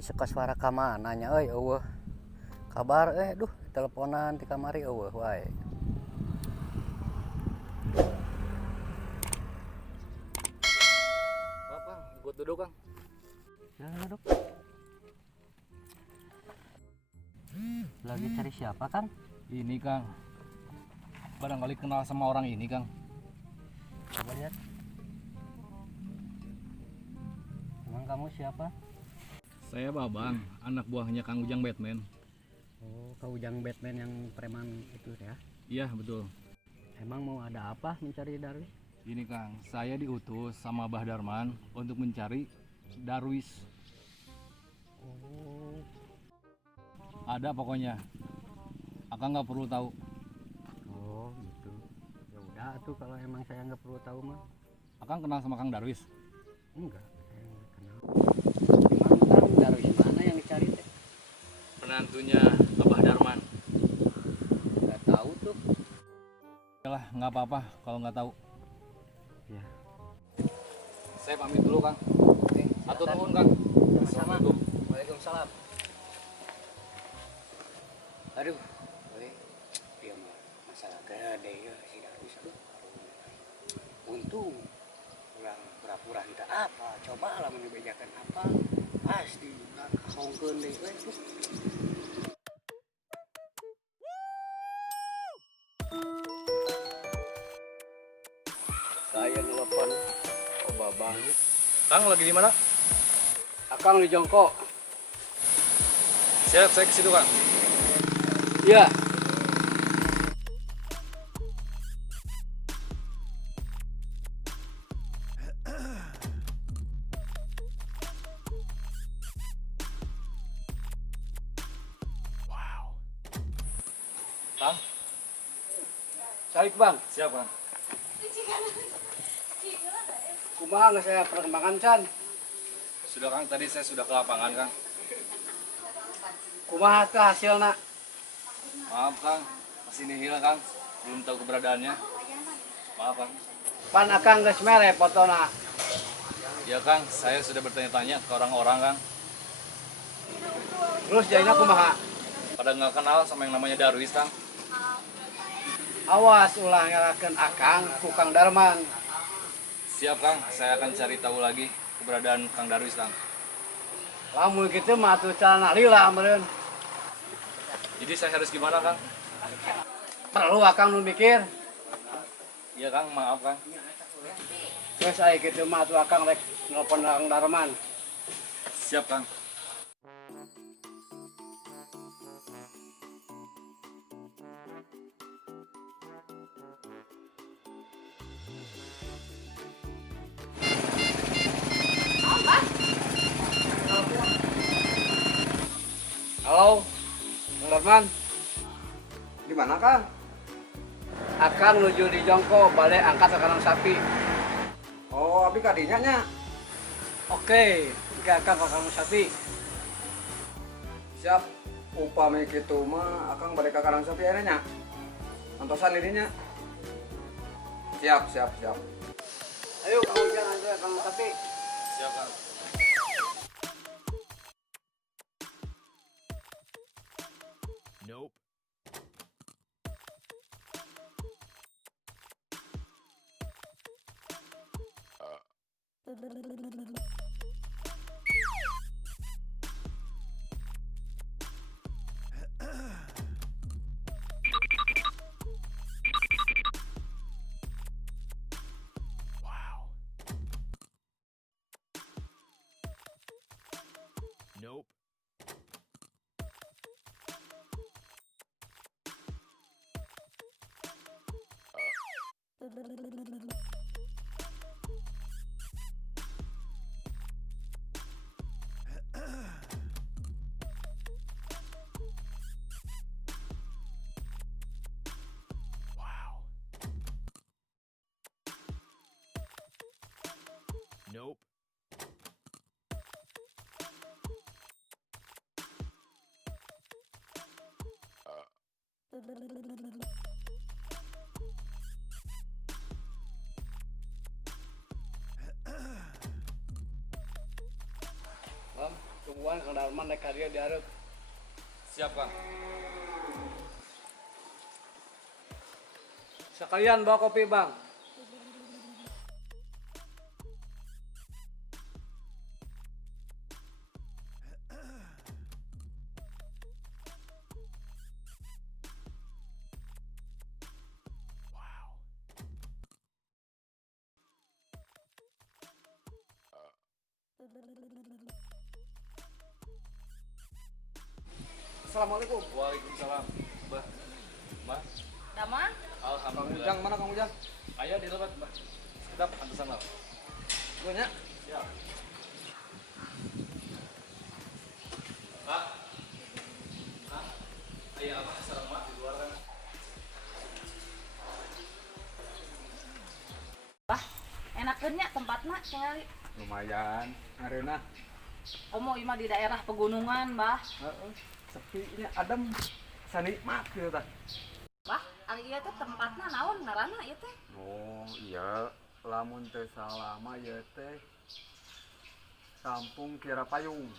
suka suara kamananya eueuh kabar duh teleponan di kamari eueuh wae. Bang, ikut duduk Kang. Ya duduk. Lagi cari siapa Kang? Ini Kang, barangkali kenal sama orang ini Kang. Coba lihat. Emang kamu siapa? Saya Babang, anak buahnya Kang Ujang Batman. Oh, Kang Ujang Batman yang preman itu ya? Iya betul. Emang mau ada apa mencari Darwis? Ini Kang, saya diutus sama Bah Darman untuk mencari Darwis. Oh, Ada pokoknya. Akang nggak perlu tahu. oh gitu. Ya udah tuh kalau emang saya nggak perlu tahu mah. Akang kenal sama Kang Darwis? Enggak, saya nggak kenal. Emang Kang Darwis mana yang dicari teh? Penantunya Abah Darman. Nggak tahu tuh. Yalah, nggak apa-apa kalau nggak tahu. Ya. Saya pamit dulu Kang. Oke. Atur silakan. nuhun Kang. Sama-sama. Assalamualaikum. Waalaikumsalam. Aduh, dia mah masalah gede ya si Darwis tuh. Untung orang pura-pura entah apa, cobalah menyebejakan apa, pasti ngongkeun deh tuh. Saya nelpon Babang. Kang lagi di mana? Akang di Jongkok. Siap, saya ke situ Kang. Iya. Kang, Saik Bang. siap Kang. Kumaha nggak saya perkembangan Chan? Sudah Kang, tadi saya sudah ke lapangan Kang. Kumaha teh hasilna? Maaf Kang, masih nihil Kang. Belum tahu keberadaannya. Maaf Kang. Pan akang geus mere fotona. Ya Kang, saya sudah bertanya-tanya ke orang-orang Kang. Terus jadinya kumaha? Pada nggak kenal sama yang namanya Darwis Kang. Awas ulah ngelakeun akang ku Kang Darman. Siap Kang, saya akan cari tahu lagi keberadaan Kang Darwis Kang. Lamun kitu mah atuh calana lila meureun. Jadi saya harus gimana Kang? Perlu akang nu mikir. Iya Kang, maaf Kang. Terus aya kitu mah atuh akang rek nelpon Kang Darman. Siap Kang. Halo, Kang Darman. Di mana Kang? Akang nuju di Jongko balik angkat sekarang sapi. Oh, abi kadinya nya. Oke, jika akang kakang sapi. Siap. Upami kitu mah akang balik ka karang sapi ayeuna nya. Antosan dirinya. Siap, siap, siap. Ayo kamu jangan antar kakang sapi. Siap Kang. Puan Kang Darman naik ka dieu dihareup. Siap Kang. Sekalian bawa kopi, Bang. Assalamualaikum. Waalaikumsalam. Mbah. Mbah. Dama? Kang Alhamdulillah. Ujang mana Kang Ujang? Ayo dilebat Mbah. Sedap antesan lah. Gue nya. Siap. Kak. Kak. Ayo apa sareng mah di luar kan? Bah, enakeunnya tempatna cengali. Lumayan. Areuna. Komo imah di daerah pegunungan, Bah. Heeh. Sepinya adem. Sanikmat gitu tah. Bah, ari ieu teh tempatna naon ngaranna ieu teh? Oh iya, lamun teh salama ya teh Kampung Kira Payung,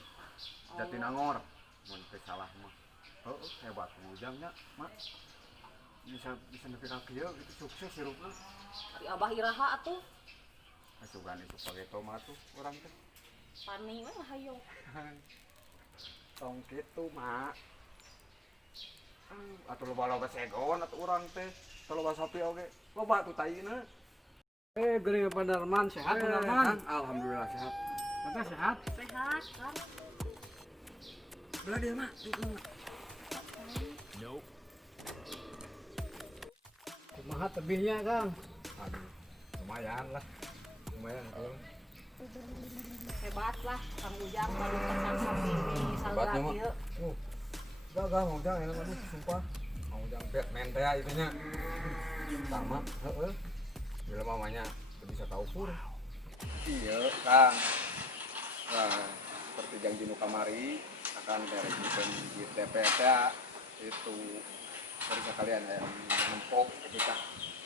Jatinangor. Mun teh salah mah. Oh, hebat ngujangnya, Mak. Bisa nepi ka kieu gitu sukses hirupna. Ari Abah iraha atuh. Asugan itu pake tomat tuh orang teh. Pani we hayu. Tong kitu, Mak. Atuh loba-loba segon atuh urang teh. Teu loba sapi oge. Loba atuh taina. Geuning Pak Darman, sehat Pak Darman. Alhamdulillah sehat. Kita sehat. Sehat kan? Belah dia, Mak. Kumaha tebihnya, Kang? Aduh, lumayan lah. Lumayan tuh. Hebat lah Kang Ujang baru pesan sapi ini Hebatnya, salira Mak. ieu. Gak mau ujang enak aduh sumpah. Mau ujang Batman teh itunya. Sama, heeh. Bila mamanya bisa tahu pur. Iya, Kang. Nah, seperti janji nu kamari akan terejikeun di TPT itu dari sekalian yang nempok ketika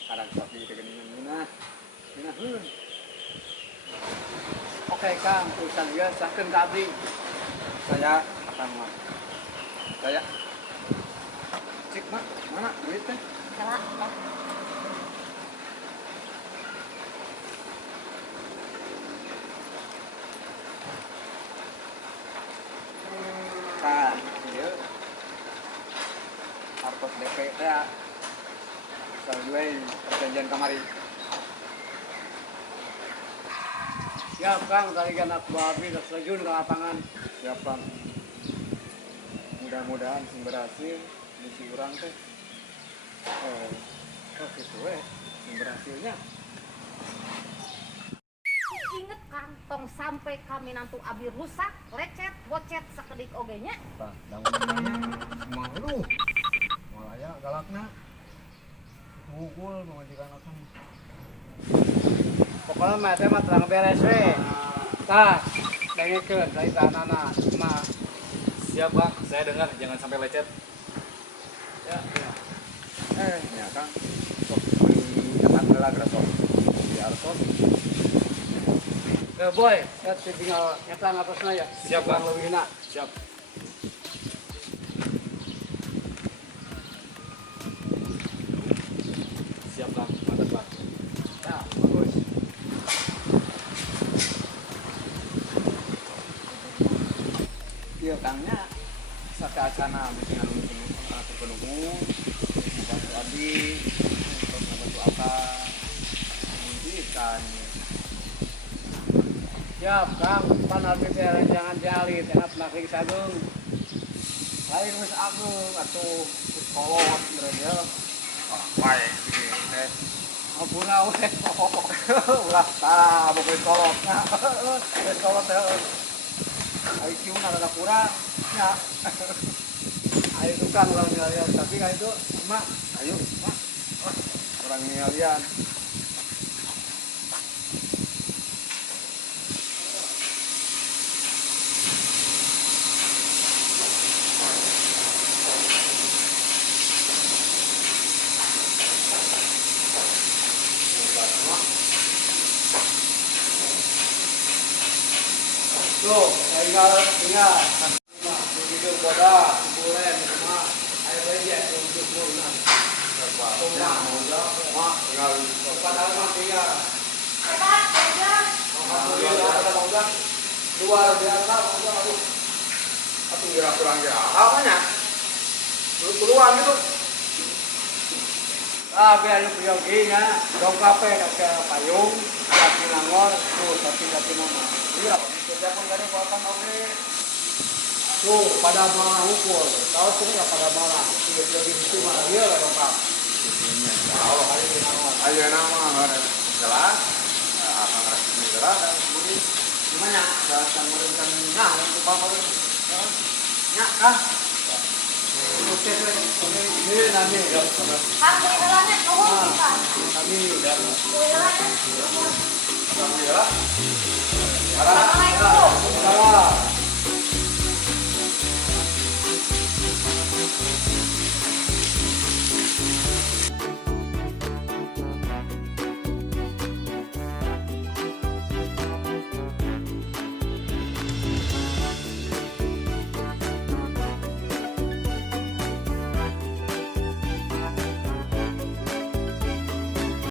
kadang sapi kegeningan mina Oke, Kang, urusan dia sakeun ka abdi. saya akan mah saya cik mak mana duit teh Kala, Bah. nah iya hartos DP teh sesuai perjanjian kamari. Siap, Kang, tadi kan aku abdi terus terjun ke lapangan. Siap Bang. Mudah-mudahan sing berhasil misi urang teh. Oh gitu sing berhasilnya. Inget Kang, tong sampai kami nantu abi rusak, lecet, bocet sakedik oge nya. Tah, dangunnya semua aduh. Malah ya galakna. Pukul mengajikan akan. Pokoknya mah teh mah terang beres we. Tah, dengekeun dari tanana mah. Siap Kang. Saya dengar jangan sampai lecet. Ya, ya. Ya Kang. Sok diangkat heula geura sok. Di artos. Boy, saya tinggal nyetang atasnya ya. Siap, Kang. Lebihna. Siap. Siap Kang. Mantap Kang. Ya, bagus. Iya Kangnya sakacana mungkin anu penuh bantu abdi terus bantu apa mungkin Siap, Kang. Pan abdi teh jangan jalit, enak nakring sagung. lain wis agung atuh wis kolot benernya baik teh Ampura we. ulah tah boga kolot wis kolot teh IQ na rada kurang ya Ayo tukang ulang lihat, tapi kan itu mak ayo mak kurang ngalian Tuh, tinggal begitu boda, kuburan, semua air becek untuk murna. Rumah, mak, tinggal tempat alamat tinggal. Hebat, hebat. Alhamdulillah, ada bangga. Luar biasa, bangga. Aduh, aku kurang kira apanya keluar gitu. biar lu priyoginya, dong kape ke payung, kaki nangor, tuh kaki nama. Iya, kerja pun dari kuatan oke. Tuh, pada malah ukur, tahu sini nggak pada malah. Dia di situ malah dia lah dong kap. Tahu kali ini nangor. Ayo nama nggak jelas. Apa ngerti jelas dan ini Gimana? Dasar merentang nah, untuk bangun. Nyak kah? Oke, ini nanti. Kang beli helangnya nuhun pisan. Kami dan Beli helangnya nuhun. alhamdulillah. Assalamualaikum. salam.